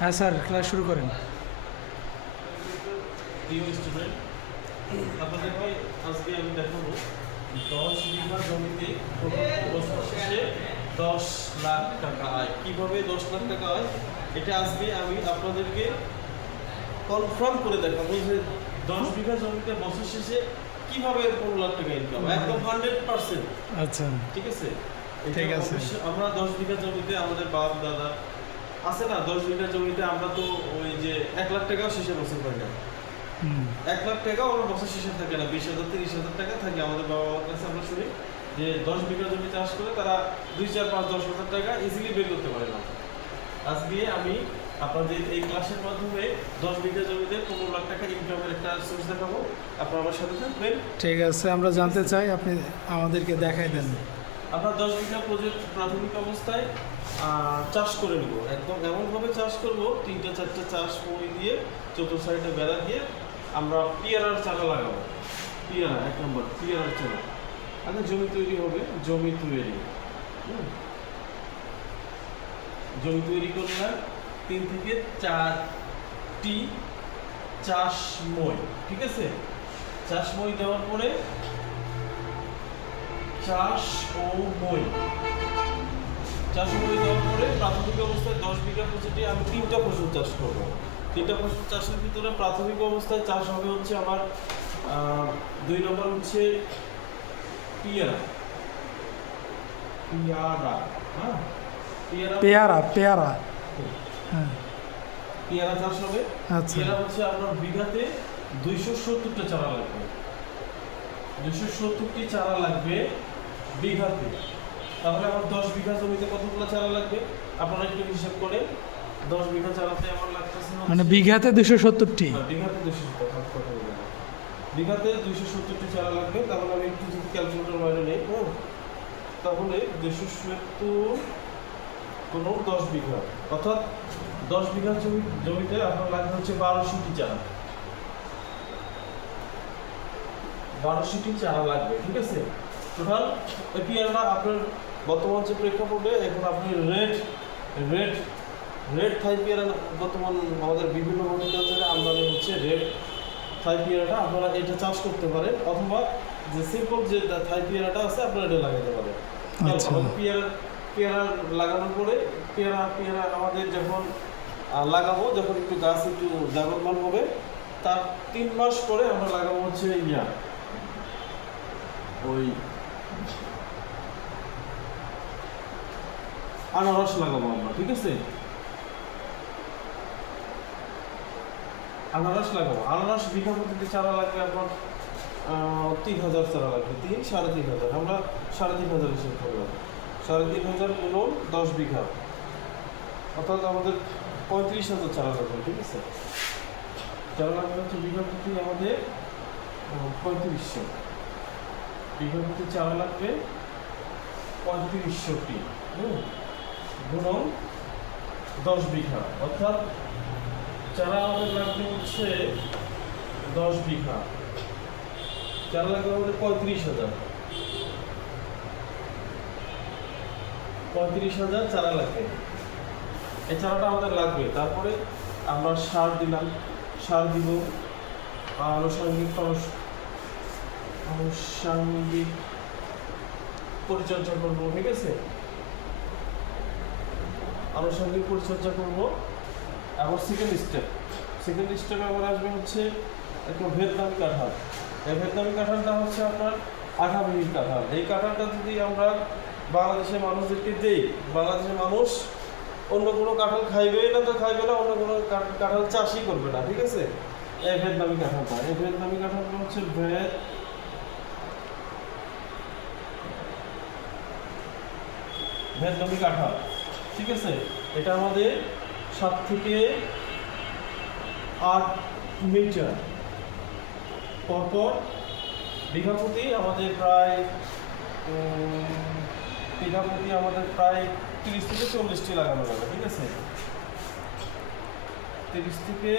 হ্যাঁ sir, class শুরু করেন। প্রিয় স্টুডেন্ট, আপনাদেরকে আজকে আমি দেখাবো 10 বিঘা জমিতে বছর শেষে 10 লাখ টাকা আয়। কিভাবে 10 লাখ টাকা আয় এটা আজকে আমি আপনাদেরকে কনফার্ম করে দেখাবো যে 10 বিঘা জমিতে বছর শেষে কিভাবে 15 লাখ টাকা ইনকাম, একদম 100%। আচ্ছা, ঠিক আছে, ঠিক আছে। আমরা 10 বিঘা জমিতে আমাদের বাপ দাদা আছে না, 10 বিঘা জমিতে আমরা তো ওই যে 1 লাখ টাকাও শেষে বছর পাই না। 1 লাখ টাকা আমার বছর শেষে থাকে না, 20,000 30,000 টাকা থাকে। আমাদের বাবা মার কাছে আমরা শুনি যে 10 বিঘা জমি চাষ করে তারা 2 4 5 10,000 টাকা ইজিলি বের করতে পারে না। আজকে আমি আপনাদের এই ক্লাসের মাধ্যমে 10 বিঘা জমিতে 15 লাখ টাকা ইনকামের একটা সোর্স দেখাবো। আপনারা আমার সাথে থাকবেন। ঠিক আছে, আমরা জানতে চাই, আপনি আমাদেরকে দেখাই দেন। আমরা 10 বিঘা প্রজেক্ট প্রাথমিক অবস্থায় চাষ করে নেব। একদম এমনভাবে চাষ করব, 3টা 4টা চাষ মই দিয়ে চতুর্থ সাইডে বেড়া দিয়ে আমরা পেয়ারার চারা লাগাবো। পেয়ারা 1 নম্বর পেয়ারার চারা। আগে জমি তৈরি হবে, জমি তৈরি জমি তৈরি করলে 3 থেকে 4টি চাষ মই, ঠিক আছে। চাষ মই দেওয়ার পরে চাষ ও মই দেওয়ার পরে প্রাথমিক অবস্থায় 10 বিঘা প্রজেক্টে আমি 3টা ফসল চাষ করবো। 3টা ফসল চাষের ভিতরে প্রাথমিক অবস্থায় চাষ হবে হচ্ছে আমার 2 নম্বর হচ্ছে পেয়ারা। হ্যাঁ, পেয়ারা পেয়ারা হ্যাঁ, পেয়ারা চাষ হবে। আচ্ছা। পেয়ারা হচ্ছে আপনার বিঘাতে 270টা চারা লাগবে। 270টি চারা লাগবে বিঘাতে। তাহলে আমার 10 বিঘা জমিতে কতগুলো চারা লাগবে আপনারা একটু হিসাব করে। 10 বিঘা চারাতে আমার লাগতেছে মানে বিঘাতে 270টি। বিঘাতে 270, বিঘাতে 270টি চারা লাগবে। তাহলে আমি একটু যদি ক্যালকুলেটর বাইরে নেই, তাহলে 270 কোনো 10 বিঘা, অর্থাৎ 10 বিঘা জমিতে আপনার লাগবে হচ্ছে 1200টি চারা। 1200টি চারা লাগবে, ঠিক আছে। টোটাল ওই পেয়ারাটা আপনার বর্তমান যে প্রেক্ষাপটে এখন আপনি রেড থাই পেয়ারা বর্তমান আমাদের বিভিন্ন হর্টিকালচারে আমদানি হচ্ছে। রেড থাই পেয়ারাটা আপনারা এটা চাষ করতে পারেন, অথবা যে সিম্পল যে থাই পেয়ারাটা আছে আপনারা এটা লাগাতে পারেন। পেয়ারা লাগানোর পরে পেয়ারা আমাদের যখন লাগাবো, যখন একটু গাছ একটু জাগরমান হবে, তার 3 মাস পরে আমরা লাগাবো হচ্ছে ওই আনারস লাগাবো আমরা, ঠিক আছে। আনারস বিঘা প্রতিতে চারা লাগবে আপনার 3,000 চারা লাগবে। 3,500 আমরা 3,500 হিসেব করলাম। 3,500 গুণ 10 বিঘা, অর্থাৎ আমাদের 35,000 চারা লাগবে, ঠিক আছে। চারা লাগবে হচ্ছে বিঘা প্রতি আমাদের 3500। বিঘা প্রতি চারা লাগবে 3500টি গুণন 10 বিঘা, অর্থাৎ চারা আমাদের লাগবে হচ্ছে 10 বিঘা চারা লাগবে আমাদের 35,000 চারা লাগবে। এই চারাটা আমাদের লাগবে। তারপরে আমরা সার দিলাম, সার দিব, আনুষঙ্গিক পরিচর্যা করবো, ঠিক আছে। আনুষঙ্গিক পরিচর্যা করবো। আবার সেকেন্ড স্টেপে আবার আসবে হচ্ছে একটা ভিয়েতনামি কাঁঠাল। এই ভিয়েতনামি কাঁঠালটা হচ্ছে আপনার 8 কাঁঠাল। এই কাঁঠালটা যদি আমরা বাংলাদেশের মানুষদেরকে দেই, বাংলাদেশের মানুষ অন্য কোনো কাঁঠাল খাইবে না, অন্য কোনো কাঁঠাল চাষই করবে না, ঠিক আছে। এই ভিয়েতনামি কাঁঠালটা হচ্ছে ভিয়েতনামি কাঁঠাল, ঠিক আছে। এটা আমাদের 7 থেকে 8 মিটার পরপর বিঘা প্রতি আমাদের প্রায় 30 থেকে 40টি লাগানো যাবে, ঠিক আছে। 30 থেকে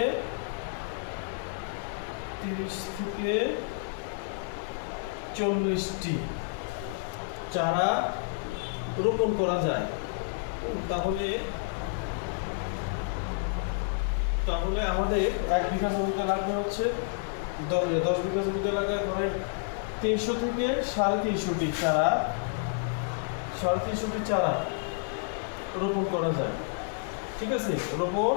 40টি চারা রোপণ করা যায়। তাহলে তাহলে আমাদের 1 বিঘা জমিতে লাগবে হচ্ছে 10 বিঘা জমিতে লাগবে ধরেন 300 থেকে 350টি চারা, 350টি চারা রোপণ করা যায়। ঠিক আছে, রোপণ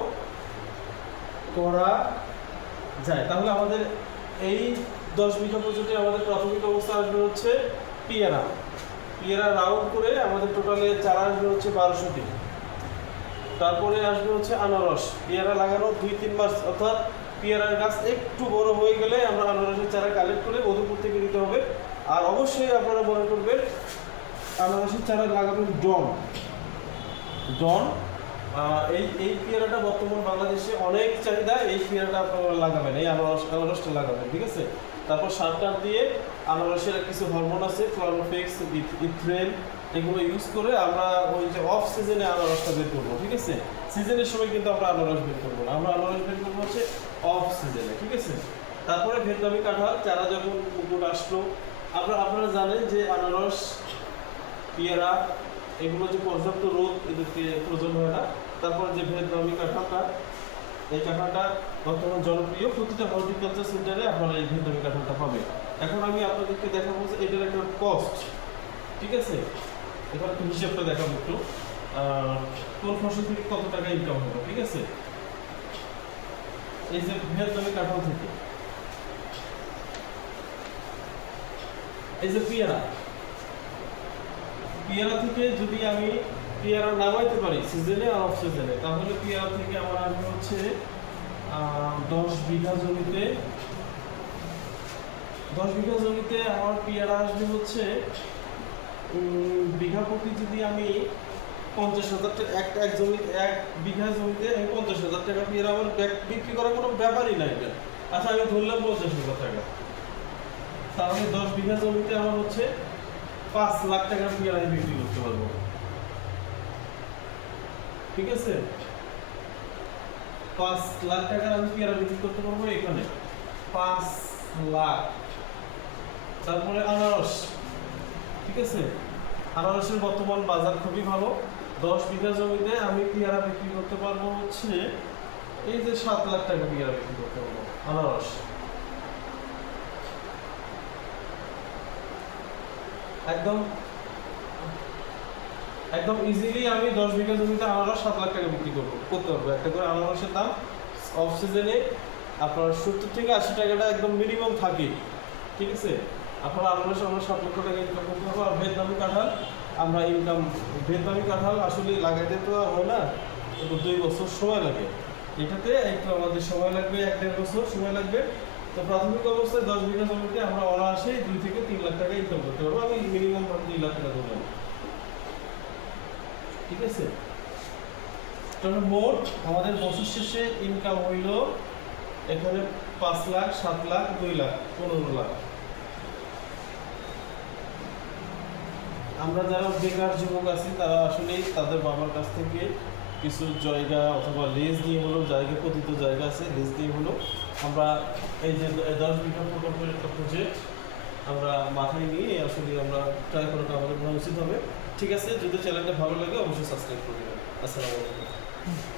করা যায়। তাহলে আমাদের এই 10 বিঘা পর্যন্ত আমাদের প্রাথমিক অবস্থা আসবে হচ্ছে পেয়ারা। পেয়ারা রাউন্ড করে আমাদের টোটালে চারা আসবে হচ্ছে 1200টি। তারপরে আসবে হচ্ছে আনারস। পেয়ারা লাগানো 2-3 মাস, অর্থাৎ পেয়ারার গাছ একটু বড় হয়ে গেলে আমরা আনারসের চারা কালেক্ট করে মধুপুর থেকে নিতে হবে। আর অবশ্যই আপনারা মনে করবেন আনারসের চারা লাগাবেন ডন। এই পেয়ারাটা বর্তমান বাংলাদেশে অনেক চাহিদা। এই পেয়ারাটা আপনারা লাগাবেন, এই আনারসটা লাগাবেন। ঠিক আছে, তারপর সার দিয়ে আনারসের কিছু হরমোন আছে, ক্লোরোফেক্স, ইথ্রেন, এগুলো ইউজ করে আমরা ওই যে অফ সিজনে আনারসটা বের করবো। ঠিক আছে, সিজনের সময় কিন্তু আমরা আনারস বের করবো না, আমরা আনারস বের করবো হচ্ছে অফ সিজনে। ঠিক আছে, তারপরে ভিয়েতনামি কাঁঠাল চারা যখন মুকুট আসলো, আপনারা জানেন যে আনারস, পেয়ারা এগুলো যে পর্যাপ্ত রোদ এদেরকে প্রয়োজন হয় না। তারপর যে ভিয়েতনামি কাঁঠালটা, এই কাঁঠালটা বর্তমান জনপ্রিয়, প্রতিটা হর্টিকালচার সেন্টারে আপনারা এই ভিয়েতনামি কাঁঠালটা পাবেন। এখন আমি আপনাদেরকে দেখাবো যে এটার একটা কস্ট। ঠিক আছে, এবার একটু হিসাবটা দেখাবো একটু, কোন ফসল থেকে কত টাকা ইনকাম হবে। ঠিক আছে, এই যে ভিয়েতনামি কাঁঠাল থেকে, এই যে পেয়ারা থেকে যদি আমি পেয়ারা নামাইতে পারি সিজনে আর অফ সিজনে, তাহলে পেয়ারা থেকে আমার আসবে হচ্ছে 10 বিঘা জমিতে আমার পেয়ারা আসবে হচ্ছে বিঘা প্রতি যদি আমি 50,000 টাকা, এক বিঘা জমিতে আমি 50,000 টাকা পেয়ারা আমার বিক্রি করার কোনো ব্যাপারই নাই। আচ্ছা, আমি ধরলাম 50,000 টাকা, তাহলে 10 বিঘা জমিতে আমার হচ্ছে 5 লাখ টাকার পেয়ারা আমি বিক্রি করতে পারবো। ঠিক আছে, 5 লাখ টাকার আমি পেয়ারা বিক্রি করতে পারবো এখানে, 5 লাখ। তারপরে আনারস। ঠিক আছে, আনারসের বর্তমান বাজার খুবই ভালো। 10 বিঘা জমিতে আমি পেয়ারা বিক্রি করতে পারবো হচ্ছে এই যে 7 লাখ টাকা পেয়ারা বিক্রি করতে পারবো আনারস। একদম ইজিলি আমি 10 বিঘা জমিতে আনারস 7 লাখ টাকা বিক্রি করতে পারবো। একটা করে আনারসের দাম অফ সিজনে আপনার 70 থেকে 80 টাকাটা একদম মিনিমাম থাকে। ঠিক আছে, আপনার আনারস আমরা 7 লক্ষ টাকা ইনকাম করতে পারবো। আর ভিয়েতনামি কাঁঠাল আসলে লাগাইতে তো হয় না, 2 বছর সময় লাগে। এটাতে একটু আমাদের সময় লাগবে, 1-1.5 বছর সময় লাগবে। তো প্রাথমিক অবস্থায় 10 বিঘা জমিতে আমরা অনায়াসে 2 থেকে 3 লাখ টাকা ইনকাম করতে পারবো। আমি মিনিমাম 2 লাখ টাকা ধরলাম। ঠিক আছে, তাহলে মোট আমাদের বছর শেষে ইনকাম হইল এখানে 5 লাখ, 7 লাখ, 2 লাখ, 15 লাখ। আমরা যারা বেকার যুবক আছি তারা আসলে তাদের বাবার কাছ থেকে কিছু জায়গা অথবা লিজ দিয়ে হলো, পতিত জায়গা আছে, লিজ দিয়ে হলো আমরা এই যে 10 বিঘা প্রকল্পের একটা প্রজেক্ট আমরা মাথায় নিয়ে আসলে আমরা ট্রাই করাটা আমাদের মনে উচিত হবে। ঠিক আছে, যদি চ্যানেলটা ভালো লাগে অবশ্যই সাবস্ক্রাইব করে দেবেন। আসসালামু আলাইকুম।